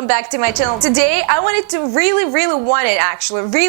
welcome back to my channel. Today I wanted to really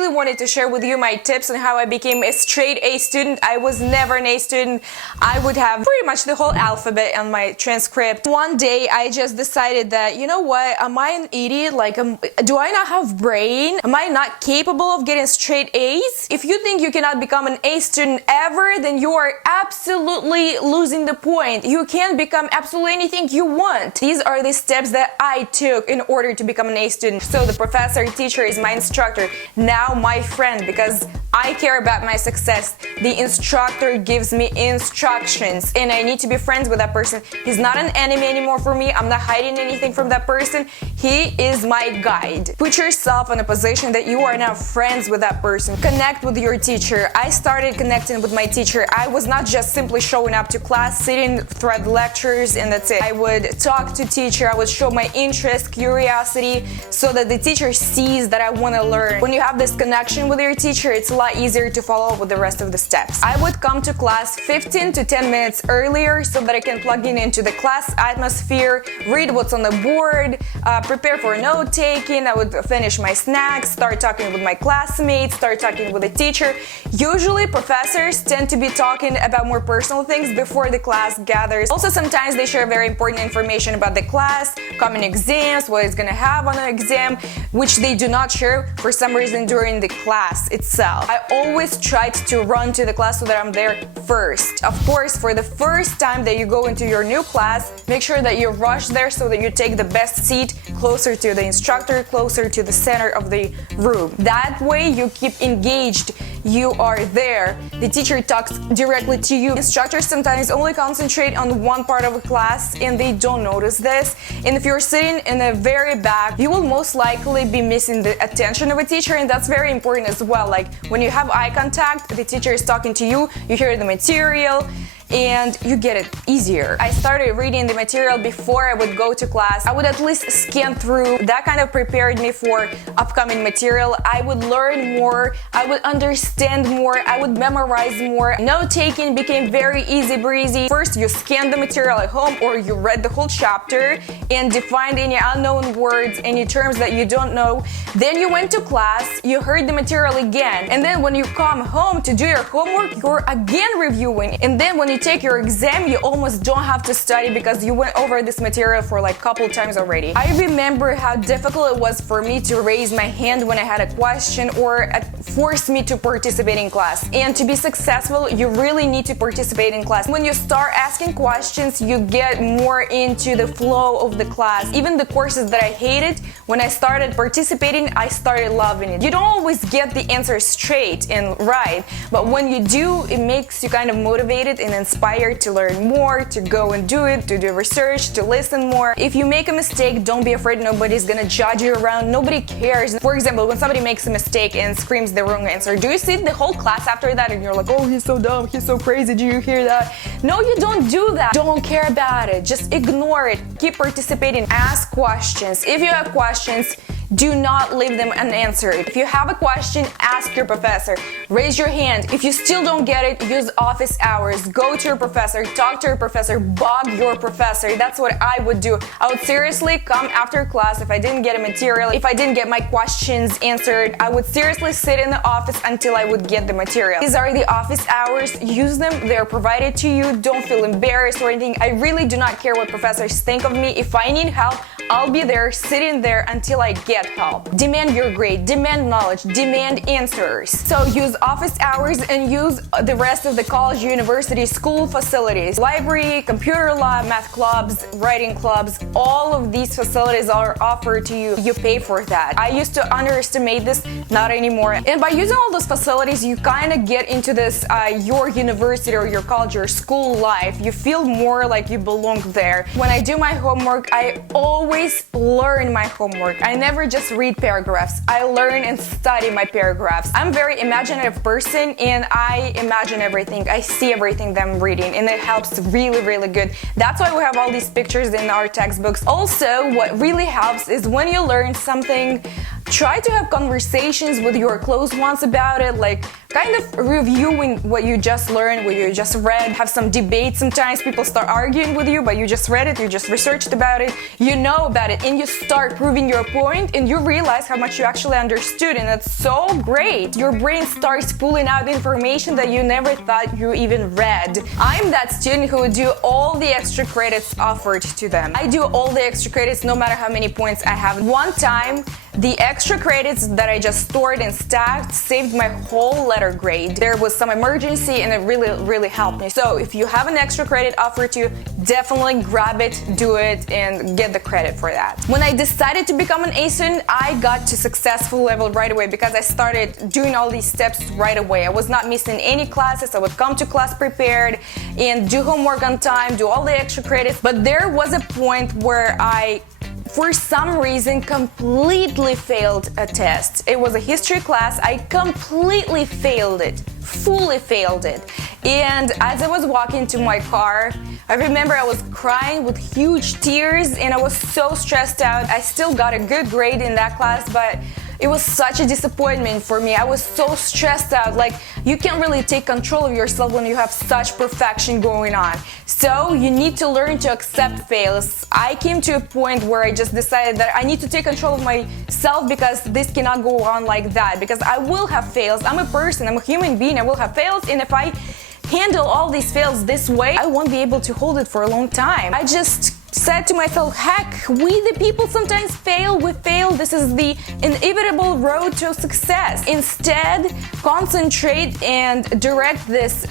wanted to share with you my tips on how I became a straight A student. I was never an A student. I would have pretty much the whole alphabet on my transcript. One day I just decided that, you know what, am I an idiot? Like, do I not have brain? Am I not capable of getting straight A's? If you think you cannot become an A student ever, then you are absolutely losing the point. You can become absolutely anything you want. These are the steps that I took in order to become an A student. So the professor, teacher is my instructor, now my friend, because I care about my success. The instructor gives me instructions and I need to be friends with that person. He's not an enemy anymore for me. I'm not hiding anything from that person. He is my guide. Put yourself in a position that you are now friends with that person. Connect with your teacher. I started connecting with my teacher. I was not just simply showing up to class, sitting throughout the lectures, and that's it. I would talk to teacher. I would show my interest, curiosity, so that the teacher sees that I want to learn. When you have this connection with your teacher, it's a lot easier to follow with the rest of the steps. I would come to class 15 to 10 minutes earlier so that I can plug in into the class atmosphere, read what's on the board, prepare for note taking. I would finish my snacks, start talking with my classmates, start talking with the teacher. Usually professors tend to be talking about more personal things before the class gathers. Also, sometimes they share very important information about the class, common exams, what it's gonna have on an exam, which they do not share for some reason during the class itself. I always tried to run to the class so that I'm there first. Of course, for the first time that you go into your new class, make sure that you rush there so that you take the best seat closer to the instructor, closer to the center of the room. That way you keep engaged. You are there. The teacher talks directly to you. Instructors sometimes only concentrate on one part of a class and they don't notice this. And if you're sitting in the very back, you will most likely be missing the attention of a teacher, and that's very important as well. Like when you have eye contact, the teacher is talking to you, you hear the material, and you get it easier. I started reading the material before I would go to class. I would at least scan through. That kind of prepared me for upcoming material. I would learn more, I would understand more, I would memorize more. Note-taking became very easy breezy. First, you scan the material at home or you read the whole chapter and defined any unknown words, any terms that you don't know. Then you went to class, you heard the material again. And then when you come home to do your homework, you're again reviewing. And then when you take your exam, you almost don't have to study because you went over this material for like a couple times already. I remember how difficult it was for me to raise my hand when I had a question, or it forced me to participate in class. And to be successful, you really need to participate in class. When you start asking questions, you get more into the flow of the class. Even the courses that I hated, when I started participating, I started loving it. You don't always get the answer straight and right, but when you do, it makes you kind of motivated and inspired to learn more, to go and do it, to do research, to listen more. If you make a mistake, don't be afraid. Nobody's gonna judge you around. Nobody cares. For example, when somebody makes a mistake and screams the wrong answer, do you sit the whole class after that and you're like, oh, he's so dumb, he's so crazy, do you hear that? No, you don't do that. Don't care about it. Just ignore it. Keep participating. Ask questions. If you have questions, do not leave them unanswered. If you have a question, ask your professor. Raise your hand. If you still don't get it, use office hours. Go to your professor, talk to your professor, bug your professor. That's what I would do. I would seriously come after class if I didn't get a material, if I didn't get my questions answered. I would seriously sit in the office until I would get the material. These are the office hours. Use them. They're provided to you. Don't feel embarrassed or anything. I really do not care what professors think of me. If I need help, I'll be there, sitting there until I get help. Demand your grade, demand knowledge, demand answers. So use office hours and use the rest of the college, university, school facilities. Library, computer lab, math clubs, writing clubs, all of these facilities are offered to you. You pay for that. I used to underestimate this, not anymore. And by using all those facilities, you kind of get into this, your university or your college or school life. You feel more like you belong there. When I do my homework, I always learn my homework. I never just read paragraphs. I learn and study my paragraphs. I'm a very imaginative person and I imagine everything. I see everything that I'm reading and it helps really good. That's why we have all these pictures in our textbooks. Also, what really helps is when you learn something, try to have conversations with your close ones about it, like kind of reviewing what you just learned, what you just read, have some debate. Sometimes people start arguing with you, but you just read it, you just researched about it, you know about it, and you start proving your point, and you realize how much you actually understood, and that's so great. Your brain starts pulling out information that you never thought you even read. I'm that student who would do all the extra credits offered to them. I do all the extra credits no matter how many points I have. One time, the extra credits that I just stored and stacked saved my whole letter grade. There was some emergency and it really helped me. So if you have an extra credit offered to you, definitely grab it, do it, and get the credit for that. When I decided to become an A student, I got to successful level right away because I started doing all these steps right away. I was not missing any classes. I would come to class prepared and do homework on time, do all the extra credits. But there was a point where I, for some reason, completely failed a test. It was a history class. I completely failed it, fully failed it. And as I was walking to my car, I remember I was crying with huge tears and I was so stressed out. I still got a good grade in that class, but it was such a disappointment for me. I was so stressed out. Like, you can't really take control of yourself when you have such perfection going on. So you need to learn to accept fails. I came to a point where I just decided that I need to take control of myself because this cannot go on like that, because I will have fails. I'm a person, I'm a human being, I will have fails, and if I handle all these fails this way, I won't be able to hold it for a long time. I just said to myself, heck, we the people sometimes fail, we fail, this is the inevitable road to success. Instead, concentrate and direct this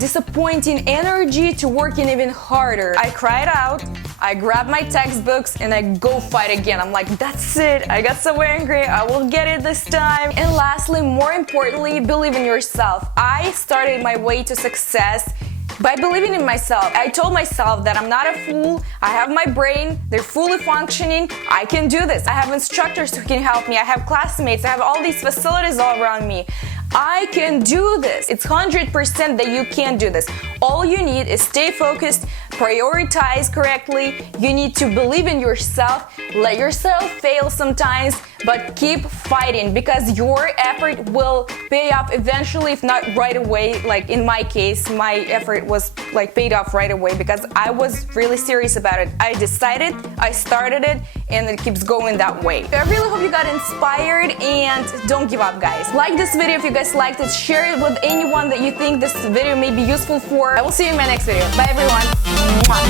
disappointing energy to working even harder. I cried out, I grabbed my textbooks, and I go fight again. I'm like, that's it, I got so angry, I will get it this time. And lastly, more importantly, believe in yourself. I started my way to success by believing in myself. I told myself that I'm not a fool, I have my brain, they're fully functioning, I can do this. I have instructors who can help me, I have classmates, I have all these facilities all around me. I can do this. It's 100% that you can do this. All you need is stay focused, prioritize correctly, you need to believe in yourself, let yourself fail sometimes, but keep fighting because your effort will pay off eventually, if not right away. Like in my case, my effort was like paid off right away because I was really serious about it. I decided, I started it, and it keeps going that way. I really hope you got inspired, and don't give up, guys. Like this video if you guys liked it, share it with anyone that you think this video may be useful for. I will see you in my next video. Bye everyone. Mwah.